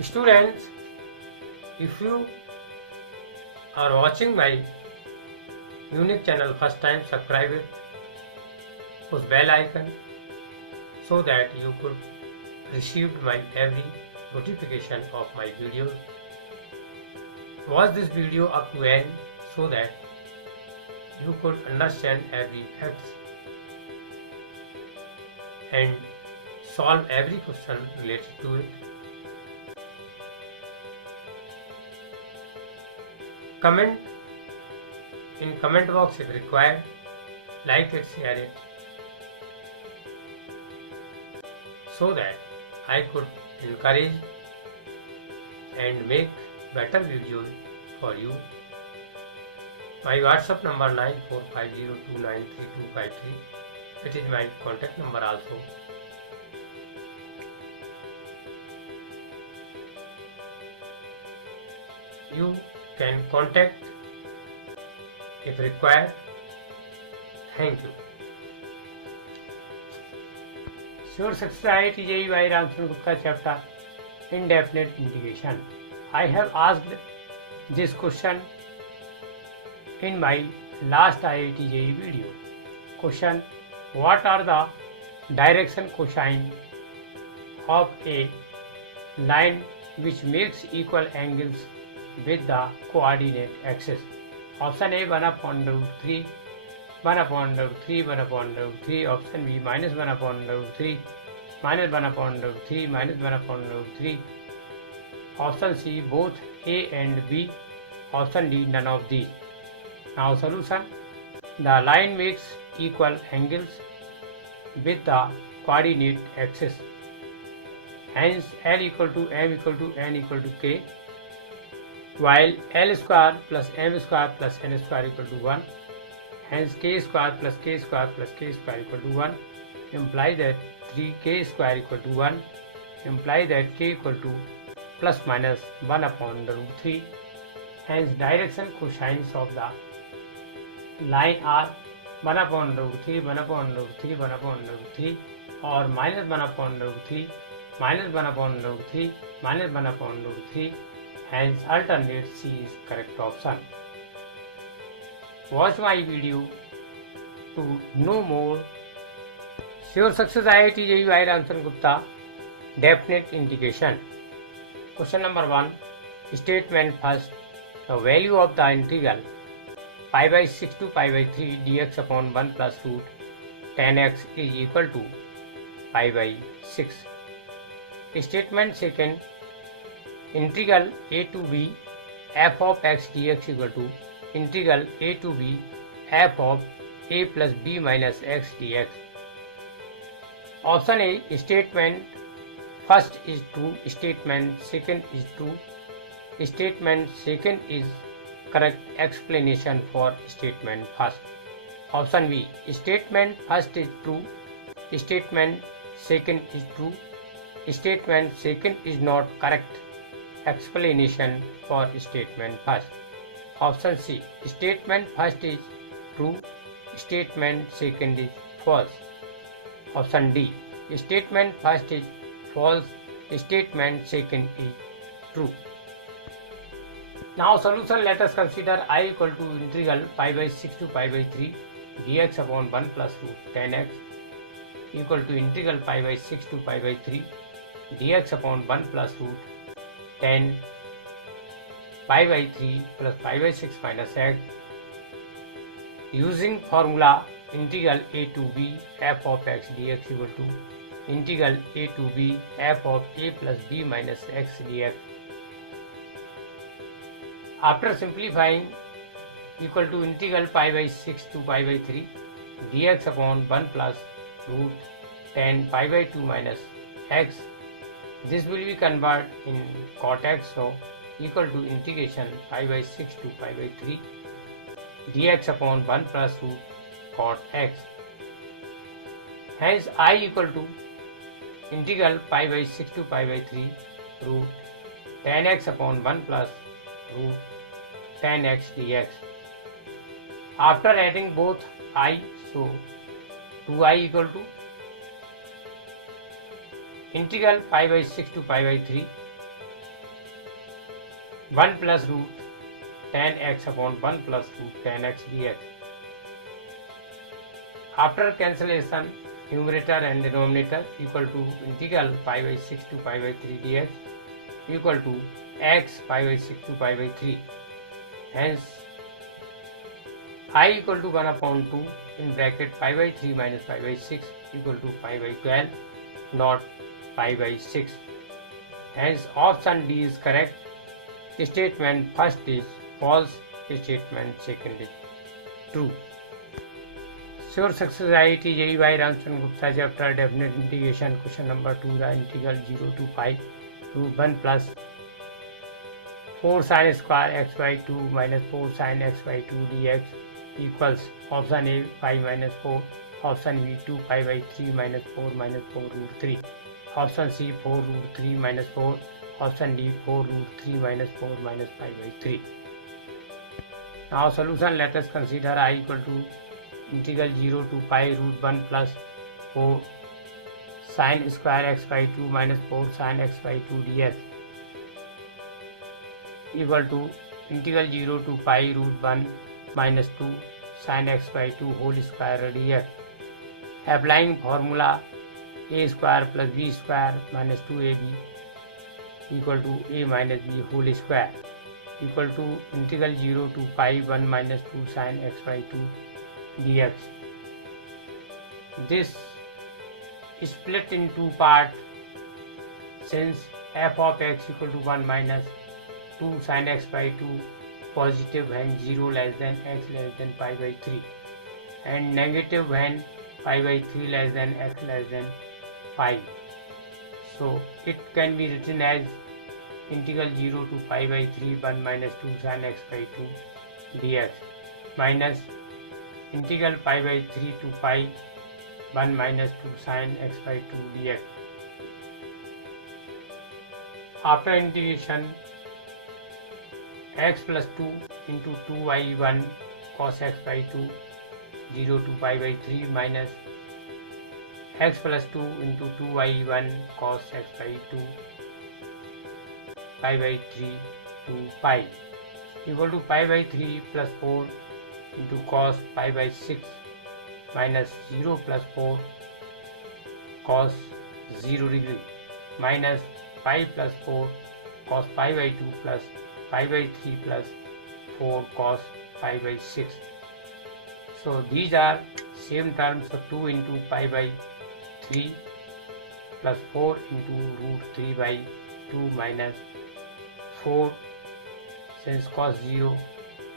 Students, if you are watching my unique channel first time, subscribe it, push bell icon so that you could receive my every notification of my videos. Watch this video up to end so that you could understand every facts and solve every question related to it. Comment in comment box if required, like it, share it, so that I could encourage and make better videos for you. My WhatsApp number 9450293253. It is my contact number also. You can contact if required. Thank you. Sure success IIT JEE by Ramcharan Gupta chapter Indefinite Integration. I have asked this question in my last IIT JEE video. Question: what are the direction cosine of a line which makes equal angles with the coordinate axis? Option A 1 upon root 3, 1 upon root 3, 1 upon root 3. Option B minus 1 upon root 3, minus 1 upon root 3, minus 1 upon root 3. Option C both A and B. Option D none of these. Now solution: the line makes equal angles with the coordinate axis. Hence L equal to M equal to N equal to K, while L square plus M square plus N square equal to 1. Hence K square plus K square plus K square equal to 1 implies that 3K square equal to 1 implies that K equal to plus minus 1 upon the root 3. Hence direction cosines of the line are 1 upon root 3, 1 upon root 3, 1 upon root 3, or minus 1 upon root 3, minus 1 upon root 3, minus 1 upon root 3. Hence alternate C is correct option. Watch my video to know more. Sure success IIT JEE by Ramcharan Gupta definite integration. Question number 1. Statement first. The value of the integral pi by 6 to pi by 3 dx upon 1 plus root 10x is equal to pi by 6. Statement second. Integral a to b f of x dx equal to integral a to b f of a plus b minus x dx. Option A statement first is true, statement second is true, statement second is correct explanation for statement first. Option B statement first is true, statement second is true, statement second is not correct explanation for statement first. Option C statement first is true, statement second is false. Option D statement first is false, statement second is true. Now solution, let us consider I equal to integral pi by 6 to pi by 3 dx upon 1 plus root 10x equal to integral pi by 6 to pi by 3 dx upon 1 plus root 10 pi by 3 plus pi by 6 minus x. Using formula integral a to b f of x dx equal to integral a to b f of a plus b minus x dx. After simplifying, equal to integral pi by 6 to pi by 3 dx upon 1 plus root 10 pi by 2 minus x. This will be converted in cot x, so equal to integration pi by 6 to pi by 3 dx upon 1 plus root cot x. Hence I equal to integral pi by 6 to pi by 3 root 10x upon 1 plus root 10x dx. After adding both I, so 2I equal to integral pi by 6 to pi by 3 1 plus root tan x upon 1 plus root tan x dx. After cancellation, numerator and denominator equal to integral pi by 6 to pi by 3 dx equal to x pi by 6 to pi by 3. Hence, I equal to 1 upon 2 in bracket pi by 3 minus pi by 6 equal to pi by 12, not pi by 6. Hence, option D is correct. Statement first is false. Statement second is true. Sure success IIT JEE by Ramcharan Gupta chapter definite integration question number 2, the integral 0 to pi root 1 plus 4 sin square x by 2 minus 4 sin x by 2 dx equals option A 5 minus 4, option B 2 pi by 3 minus 4 root 3, option C 4 root 3 minus 4, option D 4 root 3 minus 4 minus pi by 3. Now solution, let us consider I equal to integral 0 to pi root 1 plus 4 sin square x by 2 minus 4 sin x by 2 dx equal to integral 0 to pi root 1 minus 2 sin x by 2 whole square dx. Applying formula a square plus b square minus 2ab equal to a minus b whole square equal to integral 0 to pi 1 minus 2 sin x by 2 dx. This is split in two parts since f of x equal to 1 minus 2 sin x by 2 positive when 0 less than x less than pi by 3 and negative when pi by 3 less than x less than pi. So it can be written as integral 0 to pi by 3 1 minus 2 sin x by 2 dx minus integral pi by 3 to pi 1 minus 2 sin x by 2 dx. After integration, x plus 2 into 2y1 cos x by 2 0 to pi by 3 minus x plus 2 into 2y1 cos x by 2 pi by 3 to pi equal to pi by 3 plus 4 into cos pi by 6 minus 0 plus 4 cos 0 degree minus pi plus 4 cos pi by 2 plus pi by 3 plus 4 cos pi by 6. So these are same terms, of 2 into pi by 3 plus 4 into root 3 by 2 minus 4 since cos 0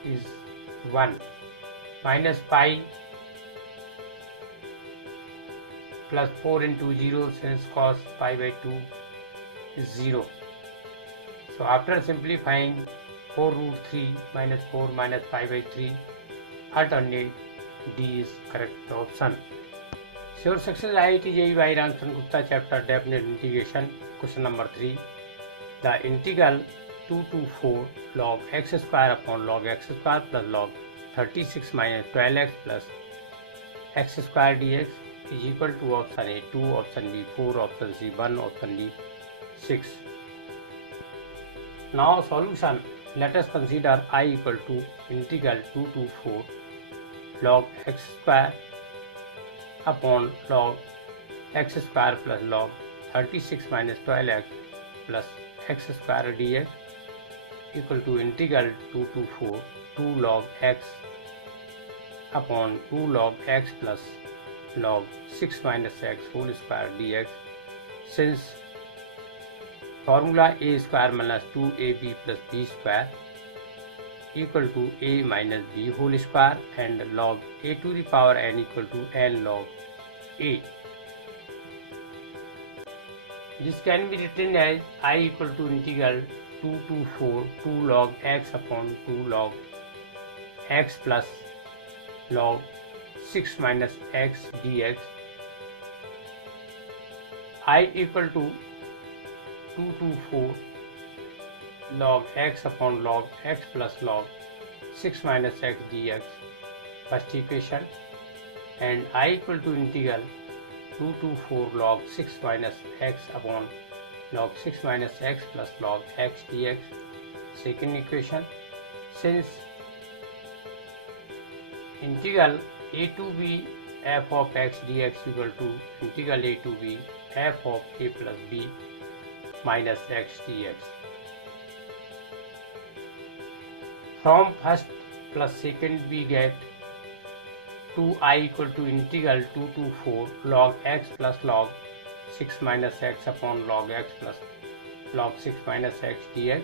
is 1 minus pi plus 4 into 0 since cos pi by 2 is 0. So after simplifying 4 root 3 minus 4 minus pi by 3, alternate D is correct option. Sure success IIT JEE by Ramcharan Gupta chapter definite integration question number 3. The integral 2 to 4 log x square upon log x square plus log 36 minus 12x plus x square dx is equal to option A 2, option B 4, option C 1, option D 6. Now solution, let us consider I equal to integral 2 to 4 log x square upon log x square plus log 36 minus 12x plus x square dx equal to integral 2 to 4 2 log x upon 2 log x plus log 6 minus x whole square dx. Since formula a square minus 2ab plus b square equal to a minus b whole square and log a to the power n equal to n log a. This can be written as I equal to integral 2 to 4 2 log x upon 2 log x plus log 6 minus x dx. I equal to 2 to 4 log x upon log x plus log 6 minus x dx first equation, and I equal to integral 2 to 4 log 6 minus x upon log 6 minus x plus log x dx second equation. Since integral a to b f of x dx equal to integral a to b f of a plus b minus x dx. From first plus second we get 2I equal to integral 2 to 4 log x plus log 6 minus x upon log x plus log 6 minus x dx.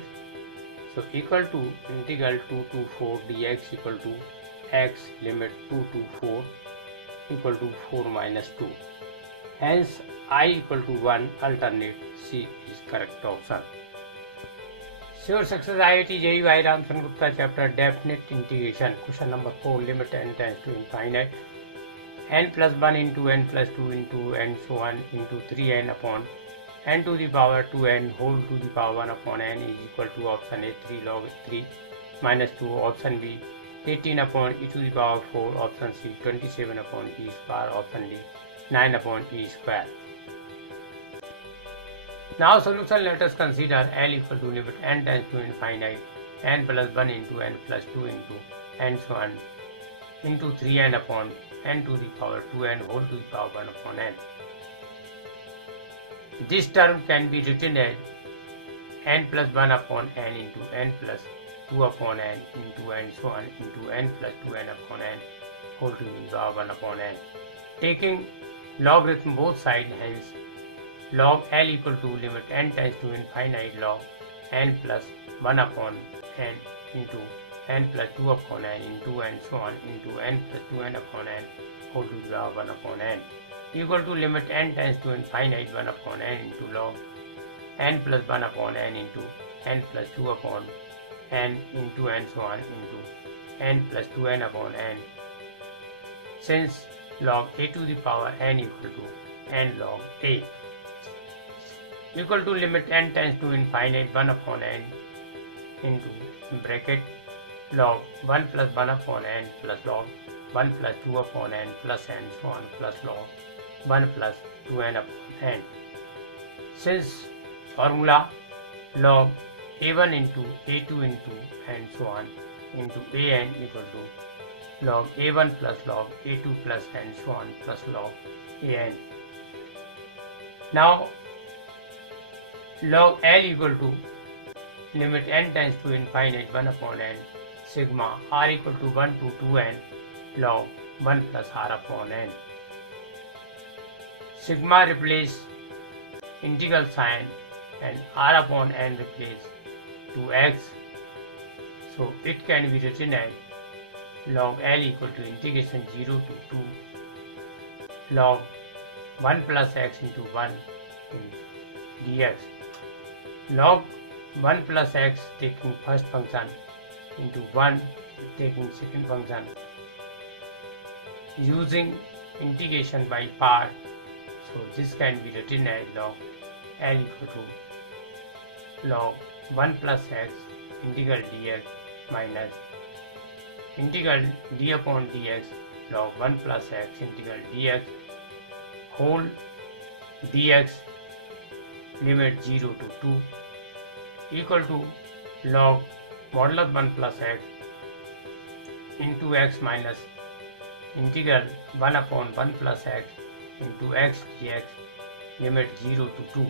So equal to integral 2 to 4 dx equal to x limit 2 to 4 equal to 4 minus 2. Hence I equal to 1, alternate C is correct option. Sure success IIT JEE by Ramcharan Gupta chapter definite integration. Question number 4, limit n tends to infinite. N plus 1 into n plus 2 into n so on into 3n upon n to the power 2n whole to the power 1 upon n is equal to option A 3 log 3 minus 2, option B 18 upon e to the power 4, option C 27 upon e square, option D 9 upon e square. Now solution, let us consider L equal to limit n tends to infinite n plus 1 into n plus 2 into n so on into 3n upon n to the power 2n whole to the power 1 upon n. This term can be written as n plus 1 upon n into n plus 2 upon n into n so on into n plus 2n upon n whole to the power 1 upon n. Taking logarithm both sides, hence log L equal to limit n tends to infinite log n plus 1 upon n into n plus 2 upon n into n so on into n plus 2n upon n whole to the power 1 upon n equal to limit n tends to infinite 1 upon n into log n plus 1 upon n into n plus 2 upon n into n so on into n plus 2n upon n. Since log a to the power n equal to n log a equal to limit n tends to infinite 1 upon n into bracket log 1 plus 1 upon n plus log 1 plus 2 upon n plus n so on plus log 1 plus 2n upon n. Since formula log a1 into a2 into and so on into an equal to log a1 plus log a2 plus and so on plus log an. Now log L equal to limit n tends to infinite 1 upon n sigma r equal to 1 to 2n log 1 plus r upon n. Sigma replace integral sign and r upon n replace to x. So it can be written as log L equal to integration 0 to 2 log 1 plus x into 1 in dx. Log 1 plus x taking first function into 1 taking second function using integration by part. So this can be written as log L equal to log 1 plus x integral dx minus integral d upon dx log 1 plus x integral dx whole dx limit 0 to 2 equal to log modulus 1 plus x into x minus integral 1 upon 1 plus x into x dx limit 0 to 2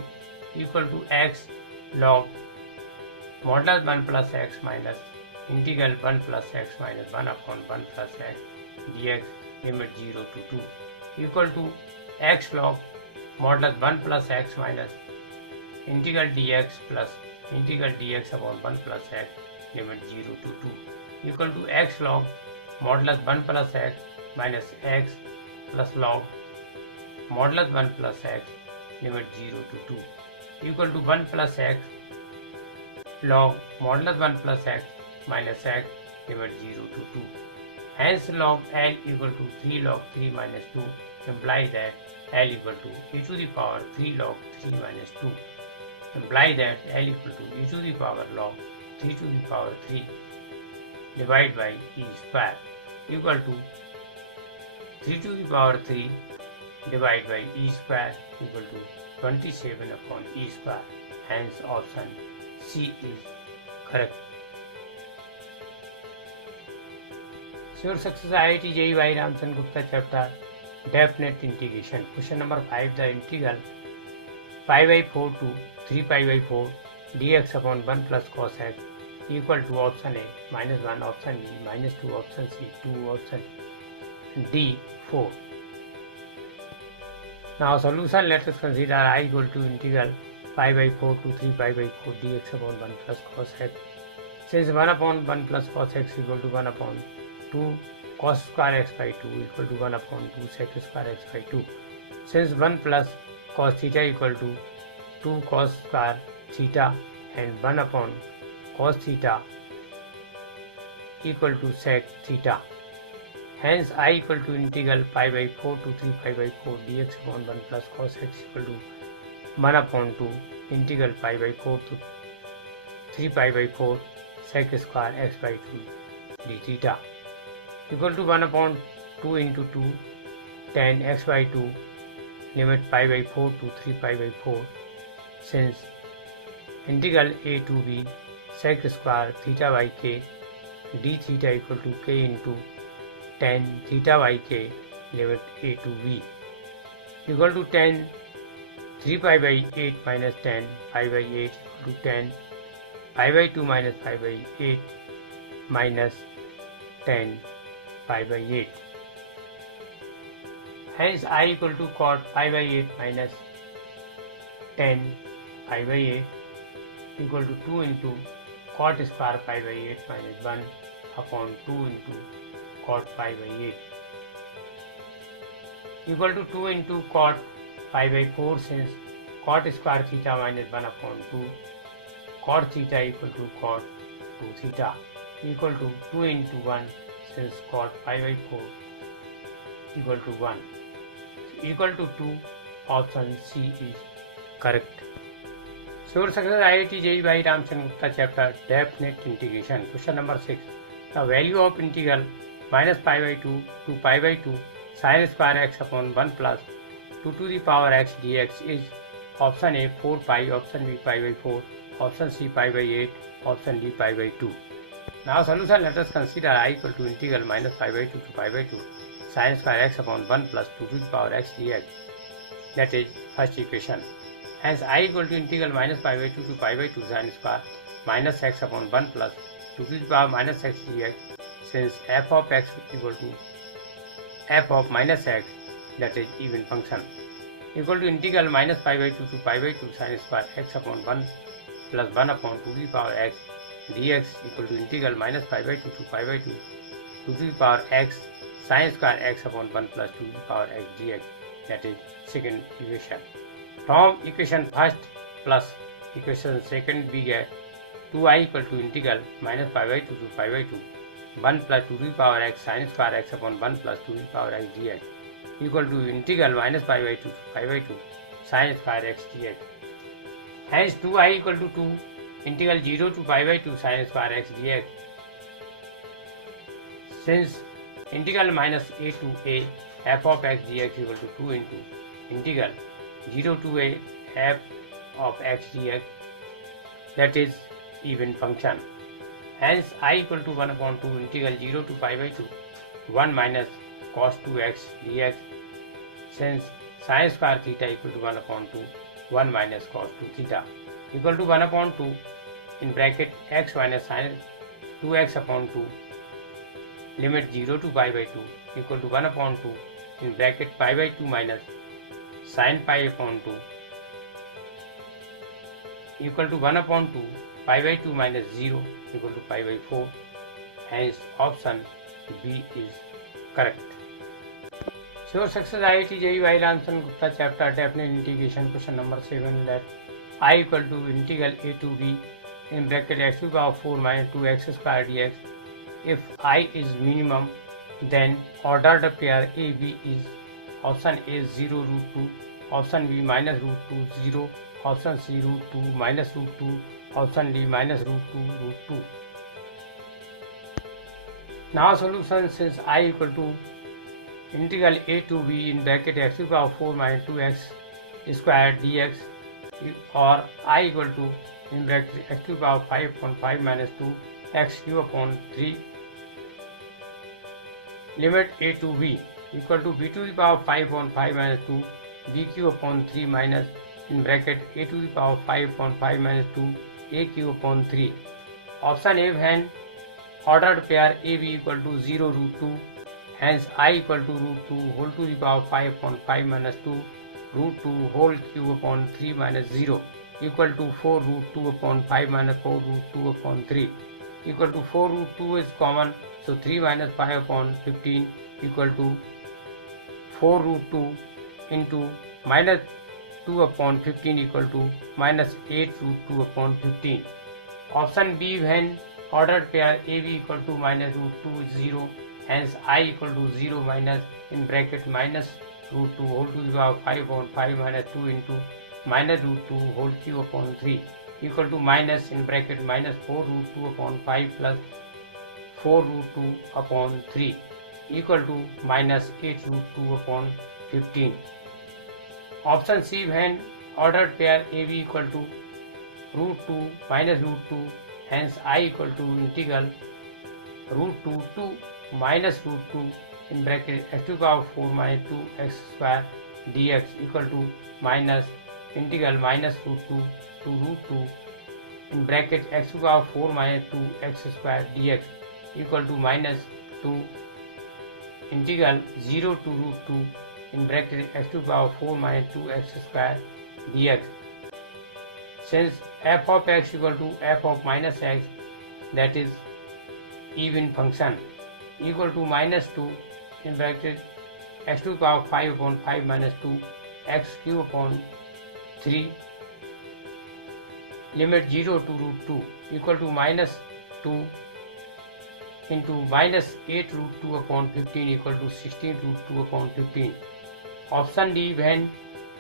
equal to x log modulus 1 plus x minus integral 1 plus x minus 1 upon 1 plus x dx limit 0 to 2 equal to x log modulus 1 plus x minus integral dx plus integral dx upon 1 plus x limit 0 to 2 equal to x log modulus 1 plus x minus x plus log modulus 1 plus x limit 0 to 2 equal to 1 plus x log modulus 1 plus x minus x limit 0 to 2. Hence log L equal to 3 log 3 minus 2 imply that L equal to e to the power 3 log 3 minus 2 imply that L equal to e to the power log 3 to the power 3 divided by e square equal to 3 to the power 3 divided by e square equal to 27 upon e square. Hence option C is correct. Sure success IIT JEE by Ramchandra Gupta chapter definite integration. Question number 5. The integral pi by 4 to 3 pi by 4 dx upon 1 plus cos x equal to option A minus 1, option B minus 2, option C 2, option D 4. Now solution, let us consider I equal to integral pi by 4 to 3 pi by 4 dx upon 1 plus cos x. Since 1 upon 1 plus cos x equal to 1 upon 2 cos square x by 2 equal to 1 upon 2 sec square x by 2. Since 1 plus cos theta equal to 2 cos square theta and 1 upon cos theta equal to sec theta. Hence I equal to integral pi by 4 to 3 pi by 4 dx upon 1 plus cos x equal to 1 upon 2 integral pi by 4 to 3 pi by 4 sec square x by 2 d theta equal to 1 upon 2 into 2 tan x by 2 limit pi by 4 to 3 pi by 4. Since integral a to b sec square theta by k d theta equal to k into tan theta by k limit a to b equal to tan 3 pi by 8 minus tan pi by 8 equal to tan pi by 2 minus pi by 8 minus tan pi by 8. Hence I equal to cot pi by 8 minus tan pi by 8 equal to 2 into cot square pi by 8 minus 1 upon 2 into cot pi by 8 equal to 2 into cot pi by 4. Since cot square theta minus 1 upon 2 cot theta equal to cot 2 theta equal to 2 into 1. Since cot pi by 4 equal to 1 equal to 2, option C is correct. Sure success IIT JEE by Ramchandra Gupta chapter definite integration. Question number 6. The value of integral minus pi by 2 to pi by 2 sin square x upon 1 plus 2 to the power x dx is option A 4 pi, option B pi by 4, option C pi by 8, option D pi by 2. Now solution, let us consider I equal to integral minus pi by 2 to pi by 2 sin square x upon 1 plus 2 to the power x dx, that is first equation. Hence I equal to integral minus pi by 2 to pi by 2 sin square minus x upon 1 plus 2 to the power minus x dx. Since f of x equal to f of minus x, that is even function, equal to integral minus pi by 2 to pi by 2 sin square x upon 1 plus 1 upon 2 to the power x dx equal to integral minus pi by 2 to pi by 2 to the power x sin square x upon 1 plus 2 to the power x dx, that is second equation. From equation first plus equation second we get 2i equal to integral minus pi by 2 to pi by 2 1 plus 2 to the power x sin square x upon 1 plus 2 to the power x dx equal to integral minus pi by 2 to pi by 2 sin square x dx. Hence 2i equal to 2 integral 0 to pi by 2 sin square x dx. Since integral minus a to a f of x dx equal to 2 into integral 0 to a f of x dx, that is even function. Hence I equal to 1 upon 2 integral 0 to pi by 2 1 minus cos 2x dx. Since sin square theta equal to 1 upon 2 1 minus cos 2 theta equal to 1 upon 2 in bracket x minus sin 2x upon 2 limit 0 to pi by 2 equal to 1 upon 2 in bracket pi by 2 minus sin pi upon 2 equal to 1 upon 2 pi by 2 minus 0 equal to pi by 4. Hence option B is correct. Sure success IIT JEE by Ramchandra Gupta chapter definite integration. Question number 7. Let I equal to integral a to b in bracket x to the power 4 minus 2x square dx. If I is minimum, then ordered pair AB is option A 0 root 2, option B minus root 2 0, option C root 2 minus root 2, option D minus root 2 root 2. Now solution, since I equal to integral a to b in bracket x to the power 4 minus 2x square dx, or I equal to in bracket x to the power 5 upon 5 minus 2 x cube upon 3 limit a to b equal to b to the power 5 upon 5 minus 2 b cube upon 3 minus in bracket a to the power 5 upon 5 minus 2 a cube upon 3. Option A when ordered pair AB equal to 0 root 2, hence I equal to root 2 whole to the power 5 upon 5 minus 2 root 2 whole cube upon 3 minus 0 equal to 4 root 2 upon 5 minus 4 root 2 upon 3 equal to 4 root 2 is common, so 3 minus 5 upon 15 equal to 4 root 2 into minus 2 upon 15 equal to minus 8 root 2 upon 15. Option B when ordered pair AB equal to minus root 2 is 0, hence I equal to 0 minus in bracket minus root 2 whole to the power 5 upon 5 minus 2 into minus root 2 whole cube upon 3 equal to minus in bracket minus 4 root 2 upon 5 plus 4 root 2 upon 3 equal to minus 8 root 2 upon 15. Option C when ordered pair AB equal to root 2 minus root 2, hence I equal to integral root 2 to minus root 2 in bracket x to the power 4 minus 2 x square dx equal to minus integral minus root 2 to root 2 in bracket x to the power 4 minus 2 x square dx equal to minus 2 integral 0 to root 2 in bracket x to the power 4 minus 2 x square dx. Since f of x equal to f of minus x, that is even function, equal to minus 2 in bracket x to the power 5 upon 5 minus 2 x cube upon 3 limit 0 to root 2 equal to minus 2 into minus 8 root 2 upon 15 equal to 16 root 2 upon 15. Option D when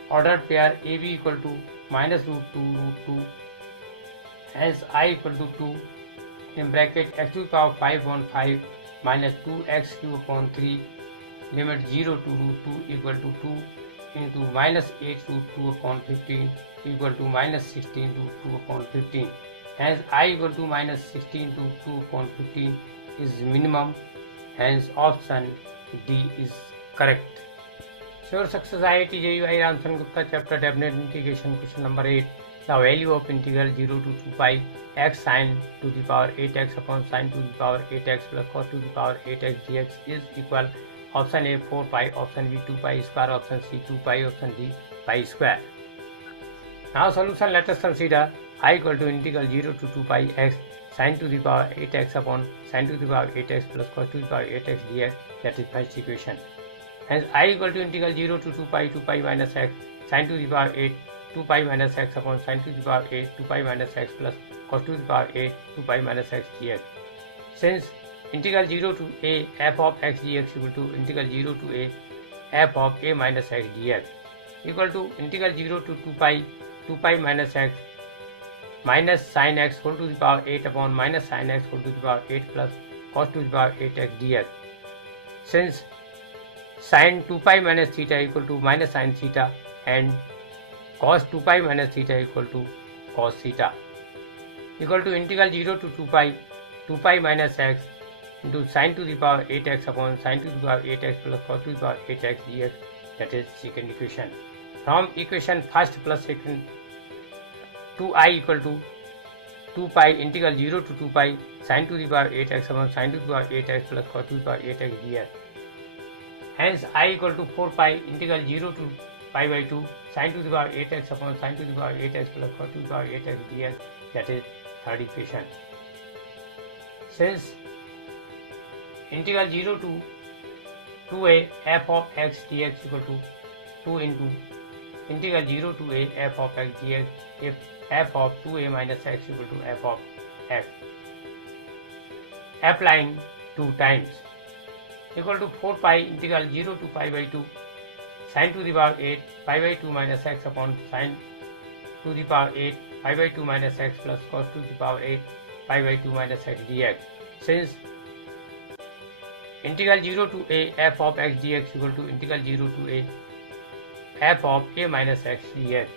ordered pair AB equal to minus root 2 root 2, hence I equal to 2 in bracket x to the power 5 upon 5 minus 2x cube upon 3 limit 0 to root 2 equal to 2 into minus 8 root 2 upon 15 equal to minus 16 root 2 upon 15. Hence I equal to minus 16 root 2 upon 15 is minimum, hence option D is correct. Sure success IIT JEE Ramcharan Gupta chapter definite integration question number 8. The value of integral 0 to 2 pi x sin to the power 8x upon sin to the power 8x plus cos to the power 8x dx is equal. Option A 4 pi, option B 2 pi square, option C 2 pi, option D pi square. Now solution, let us consider I equal to integral 0 to 2 pi x sin to the power 8x upon sin to the power 8x plus cos to the power 8x dx, that is first equation. Hence I equal to integral 0 to 2 pi minus x sin to the power 8 2 pi minus x upon sin to the power 8 2 pi minus x plus cos to the power 8 2 pi minus x dx. Since integral 0 to a f of x dx equal to integral 0 to a f of a minus x dx equal to integral 0 to 2 pi minus x minus sin x whole to the power 8 upon minus sin x whole to the power 8 plus cos to the power 8x dx. Since sin 2 pi minus theta equal to minus sin theta and cos 2 pi minus theta equal to cos theta equal to integral 0 to 2 pi minus x into sin to the power 8x upon sin to the power 8x plus cos to the power 8x dx, that is second equation. From equation first plus second 2I equal to 2 pi integral 0 to 2 pi sin to the power 8x upon sin to the power 8x plus cos to the power 8x dx. Hence I equal to 4 pi integral 0 to pi by 2 sin to the power 8x upon sin to the power 8x plus cos to the power 8x dx, that is third equation. Since integral 0 to 2a f of x dx equal to 2 into integral 0 to a f of x dx if f of 2a minus x equal to f of x. Applying 2 times equal to 4 pi integral 0 to pi by 2 sin to the power 8 pi by 2 minus x upon sin to the power 8 pi by 2 minus x plus cos to the power 8 pi by 2 minus x dx. Since integral 0 to a f of x dx equal to integral 0 to a f of a minus x dx,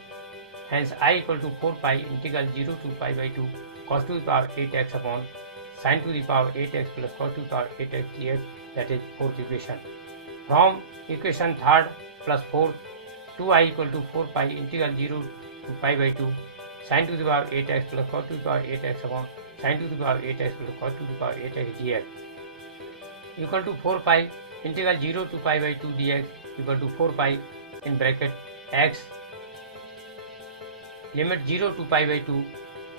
hence I equal to 4 pi integral 0 to pi by 2 cos to the power 8x upon sin to the power 8x plus cos to the power 8x dx that is fourth equation. From equation third plus fourth, 2i equal to 4 pi integral 0 to pi by 2 sin to the power 8x plus cos to the power 8x upon sin to the power 8x plus cos to the power 8x dx equal to 4 pi integral 0 to pi by 2 dx equal to 4 pi in bracket x limit 0 to pi by 2,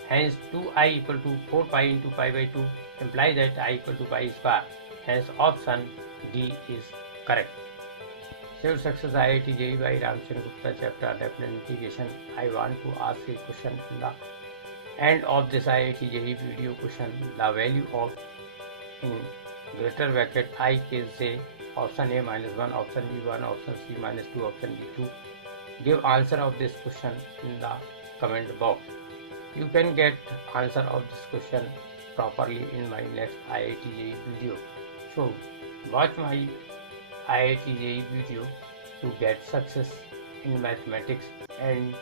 hence 2i equal to 4 pi into pi by 2 implies that I equal to pi square, hence option D is correct. Saved Success IIT JEE by Ramchandra Gupta chapter Definite Integration. I want to ask a question in the end of this IIT JEE video question. The value of in greater bracket I is say option A -1, option B 1, option C -2, option D 2. Give answer of this question in the comment box. You can get answer of this question properly in my next IIT JEE video. So watch my IIT JEE video to get success in mathematics and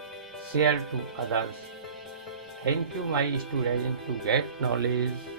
share to others. Thank you my students to get knowledge.